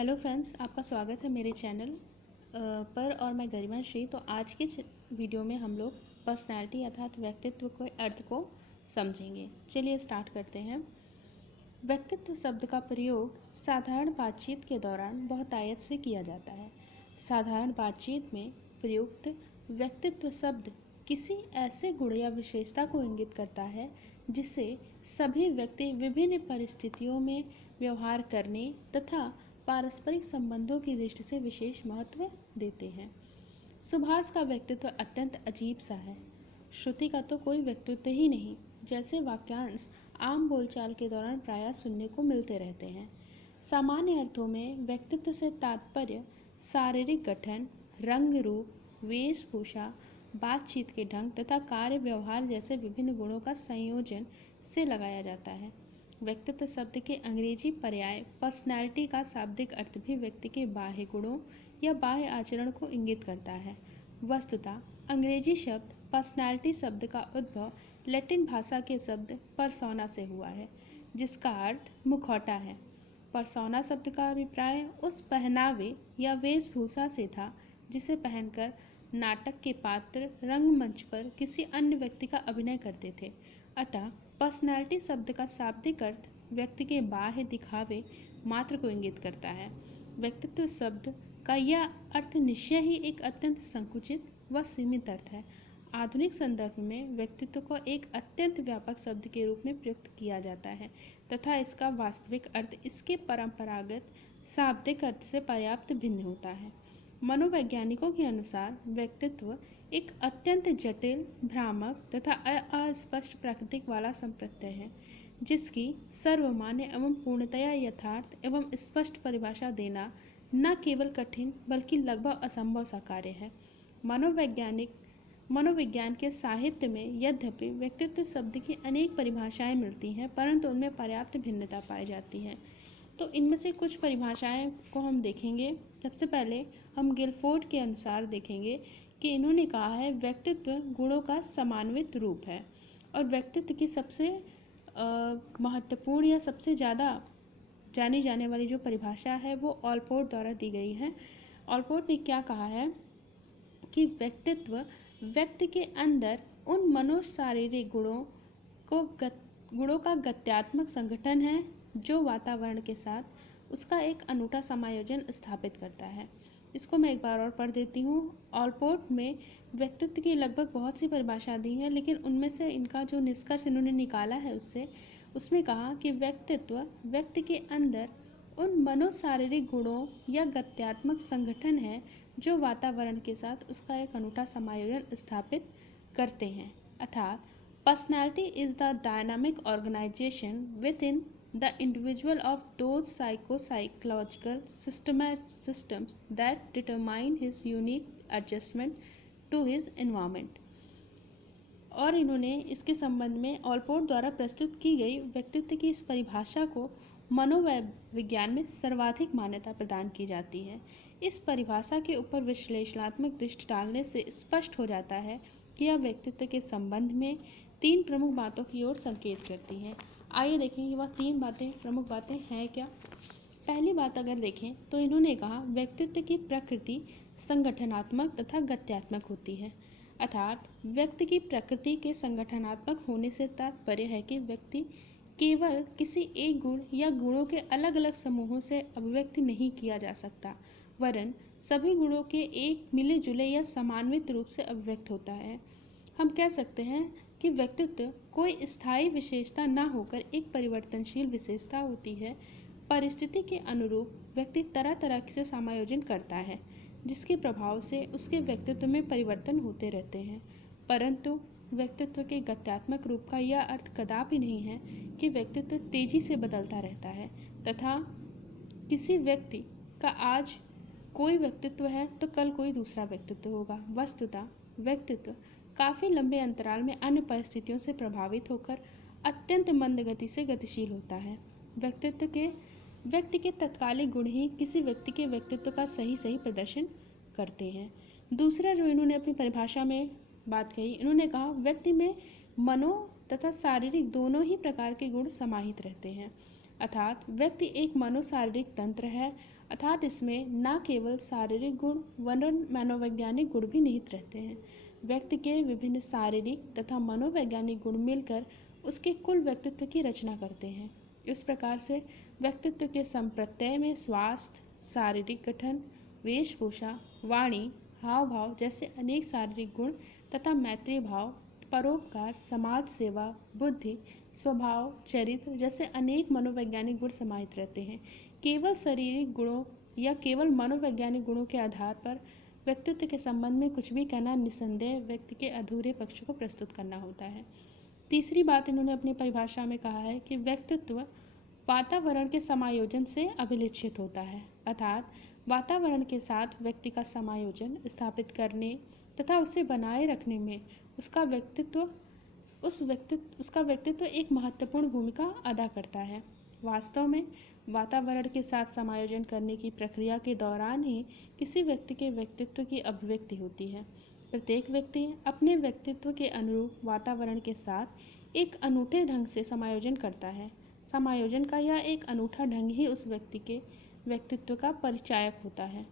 Hello friends, आपका स्वागत है मेरे चैनल पर और मैं गरिमा श्री। तो आज के वीडियो में हम लोग पर्सनैलिटी अर्थात व्यक्तित्व के अर्थ को समझेंगे। चलिए स्टार्ट करते हैं। व्यक्तित्व शब्द का प्रयोग साधारण बातचीत के दौरान बहुतायत से किया जाता है। साधारण बातचीत में प्रयुक्त व्यक्तित्व शब्द किसी ऐसे गुण या विशेषता को इंगित करता है जिसे सभी व्यक्ति विभिन्न परिस्थितियों में व्यवहार करने तथा पारस्परिक संबंधों की दृष्टि से विशेष महत्व देते हैं। सुभाष का व्यक्तित्व अत्यंत अजीब सा है। श्रुति का तो कोई व्यक्तित्व ही नहीं, जैसे वाक्यांश आम बोलचाल के दौरान प्रायः सुनने को मिलते रहते हैं। सामान्य अर्थों में व्यक्तित्व से तात्पर्य शारीरिक गठन, रंग रूप, वेशभूषा, बातचीत के ढंग तथा कार्य व्यवहार जैसे विभिन्न गुणों का संयोजन से लगाया जाता है। व्यक्तित्व शब्द के अंग्रेजी पर्याय पर्सनैलिटी का शाब्दिक अर्थ भी व्यक्ति के बाह्य गुणों या बाह्य आचरण को इंगित करता है। वस्तुतः अंग्रेजी शब्द पर्सनैलिटी शब्द का उद्भव लैटिन भाषा के शब्द परसोना से हुआ है, जिसका अर्थ मुखौटा है। परसोना शब्द का अभिप्राय उस पहनावे या वेशभूषा से था जिसे पहनकर नाटक के पात्र रंगमंच पर किसी अन्य व्यक्ति का अभिनय करते थे। अतः पर्सनैलिटी शब्द का शाब्दिक अर्थ व्यक्ति के बाह्य दिखावे मात्र को इंगित करता है। व्यक्तित्व शब्द का यह अर्थ निश्चय ही एक अत्यंत संकुचित व सीमित अर्थ है। आधुनिक संदर्भ में व्यक्तित्व को एक अत्यंत व्यापक शब्द के रूप में प्रयुक्त किया जाता है तथा इसका वास्तविक अर्थ इसके परंपरागत शाब्दिक अर्थ से पर्याप्त भिन्न होता है। मनोवैज्ञानिकों के अनुसार व्यक्तित्व एक अत्यंत जटिल, भ्रामक तथा अस्पष्ट प्रकृति वाला संप्रत्यय है, जिसकी सर्वमान्य एवं पूर्णतया यथार्थ एवं स्पष्ट परिभाषा देना न केवल कठिन बल्कि लगभग असंभव सा कार्य है। मनोविज्ञान के साहित्य में यद्यपि व्यक्तित्व शब्द की अनेक परिभाषाएं मिलती हैं, परंतु उनमें पर्याप्त भिन्नता पाई जाती है। तो इनमें से कुछ परिभाषाएं को हम देखेंगे। सबसे पहले हम गिलफोर्ड के अनुसार देखेंगे कि इन्होंने कहा है व्यक्तित्व गुणों का समन्वित रूप है। और व्यक्तित्व की सबसे महत्वपूर्ण या सबसे ज़्यादा जानी जाने वाली जो परिभाषा है वो ऑलपोर्ट द्वारा दी गई है। ऑलपोर्ट ने क्या कहा है कि व्यक्तित्व व्यक्ति के अंदर उन मनोशारीरिक गुणों का गत्यात्मक संगठन है जो वातावरण के साथ उसका एक अनूठा समायोजन स्थापित करता है। इसको मैं एक बार और पढ़ देती हूँ। ऑलपोर्ट में व्यक्तित्व की लगभग बहुत सी परिभाषा दी है, लेकिन उनमें से इनका जो निष्कर्ष इन्होंने निकाला है उसमें कहा कि व्यक्तित्व व्यक्ति के अंदर उन मनोशारीरिक गुणों या गत्यात्मक संगठन है जो वातावरण के साथ उसका एक अनूठा समायोजन स्थापित करते हैं। अर्थात personality is the dynamic organization within the individual of those psychological systems that determine his unique adjustment to his environment। और इन्होंने इसके संबंध में ऑलपोर्ट द्वारा प्रस्तुत की गई व्यक्तित्व की इस परिभाषा को मनोविज्ञान में सर्वाधिक मान्यता प्रदान की जाती है। इस परिभाषा के ऊपर विश्लेषणात्मक दृष्टि डालने से स्पष्ट हो जाता है कि यह व्यक्तित्व के संबंध में तीन प्रमुख बातों की ओर संकेत करती है। आइए देखें कि वह तीन प्रमुख बातें हैं क्या। पहली बात अगर देखें तो इन्होंने कहा व्यक्तित्व की प्रकृति संगठनात्मक तथा गत्यात्मक होती है। अर्थात व्यक्ति की प्रकृति के संगठनात्मक होने से तात्पर्य है कि व्यक्ति केवल किसी एक गुण या गुणों के अलग अलग समूहों से अभिव्यक्त नहीं किया जा सकता, वरन सभी गुणों के एक मिले जुले या समन्वित रूप से अभिव्यक्त होता है। हम कह सकते हैं कि व्यक्तित्व कोई स्थायी विशेषता न होकर एक परिवर्तनशील विशेषता होती है। परिस्थिति के अनुरूप व्यक्ति तरह तरह से समायोजन करता है, जिसके प्रभाव से उसके व्यक्तित्व में परिवर्तन होते रहते हैं। परंतु व्यक्तित्व के गत्यात्मक रूप का यह अर्थ कदापि नहीं है कि व्यक्तित्व तेजी से बदलता रहता है तथा किसी व्यक्ति का आज कोई व्यक्तित्व है तो कल कोई दूसरा व्यक्तित्व होगा। वस्तुतः व्यक्तित्व काफ़ी लंबे अंतराल में अन्य परिस्थितियों से प्रभावित होकर अत्यंत मंद गति से गतिशील होता है। व्यक्ति के तत्कालिक गुण ही किसी व्यक्ति के व्यक्तित्व का सही प्रदर्शन करते हैं। दूसरा जो इन्होंने अपनी परिभाषा में बात कही, इन्होंने कहा व्यक्ति में मनो तथा शारीरिक दोनों ही प्रकार के गुण समाहित रहते हैं। अर्थात व्यक्ति एक मनोशारीरिक तंत्र है, अर्थात इसमें न केवल शारीरिक गुण वरन मनोवैज्ञानिक गुण भी निहित रहते हैं। व्यक्ति के विभिन्न शारीरिक तथा मनोवैज्ञानिक गुण मिलकर उसके कुल व्यक्तित्व की रचना करते हैं। इस प्रकार से व्यक्तित्व के संप्रत्यय में स्वास्थ्य, शारीरिक गठन, वेशभूषा, वाणी, हाव भाव जैसे अनेक शारीरिक गुण तथा मैत्री भाव, परोपकार, समाज सेवा, बुद्धि, स्वभाव, चरित्र जैसे अनेक मनोवैज्ञानिक गुण समाहित रहते हैं। केवल शारीरिक गुणों या केवल मनोवैज्ञानिक गुणों के आधार पर व्यक्तित्व के संबंध में कुछ भी कहना निसंदेह व्यक्ति के अधूरे पक्ष को प्रस्तुत करना होता है। तीसरी बात इन्होंने अपनी परिभाषा में कहा है कि व्यक्तित्व वातावरण के समायोजन से अभिलक्षित होता है, अर्थात वातावरण के साथ व्यक्ति का समायोजन स्थापित करने तथा उसे बनाए रखने में उसका व्यक्तित्व एक महत्वपूर्ण भूमिका अदा करता है। वास्तव में वातावरण के साथ समायोजन करने की प्रक्रिया के दौरान ही किसी व्यक्ति के व्यक्तित्व की अभिव्यक्ति होती है। प्रत्येक व्यक्ति अपने व्यक्तित्व के अनुरूप वातावरण के साथ एक अनूठे ढंग से समायोजन करता है। समायोजन का यह एक अनूठा ढंग ही उस व्यक्ति के व्यक्तित्व का परिचायक होता है।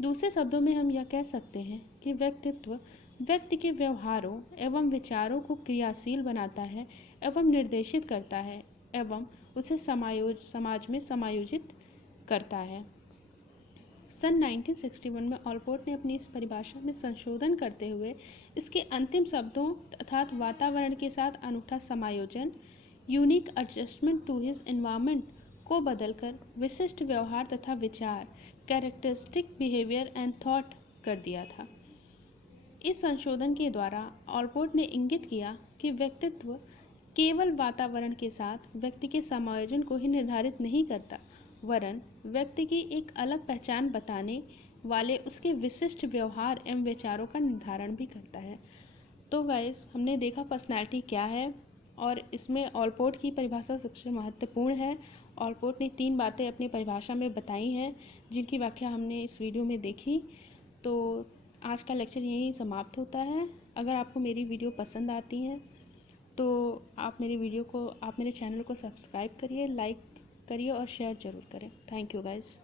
दूसरे शब्दों में हम यह कह सकते हैं कि व्यक्तित्व व्यक्ति के व्यवहारों एवं विचारों को क्रियाशील बनाता है एवं निर्देशित करता है एवं उसे समाज में समायोजित करता है। सन 1961 में ऑलपोर्ट ने अपनी इस परिभाषा में संशोधन करते हुए इसके अंतिम शब्दों अर्थात वातावरण के साथ अनूठा समायोजन, unique adjustment to his environment को बदलकर विशिष्ट व्यवहार तथा विचार, कैरेक्टरिस्टिक बिहेवियर एंड थॉट कर दिया था। इस संशोधन के द्वारा ऑलपोर्ट ने इंगित किया कि व्यक्तित्व केवल वातावरण के साथ व्यक्ति के समायोजन को ही निर्धारित नहीं करता, वरन व्यक्ति की एक अलग पहचान बताने वाले उसके विशिष्ट व्यवहार एवं विचारों का निर्धारण भी करता है। तो गाइस, हमने देखा पर्सनैलिटी क्या है और इसमें ऑलपोर्ट की परिभाषा सबसे महत्वपूर्ण है। ऑलपोर्ट ने 3 बातें अपनी परिभाषा में बताई हैं जिनकी व्याख्या हमने इस वीडियो में देखी। तो आज का लेक्चर यहीं समाप्त होता है। अगर आपको मेरी वीडियो पसंद आती हैं तो आप मेरे चैनल को सब्सक्राइब करिए, लाइक करिए और शेयर ज़रूर करें। Thank you guys.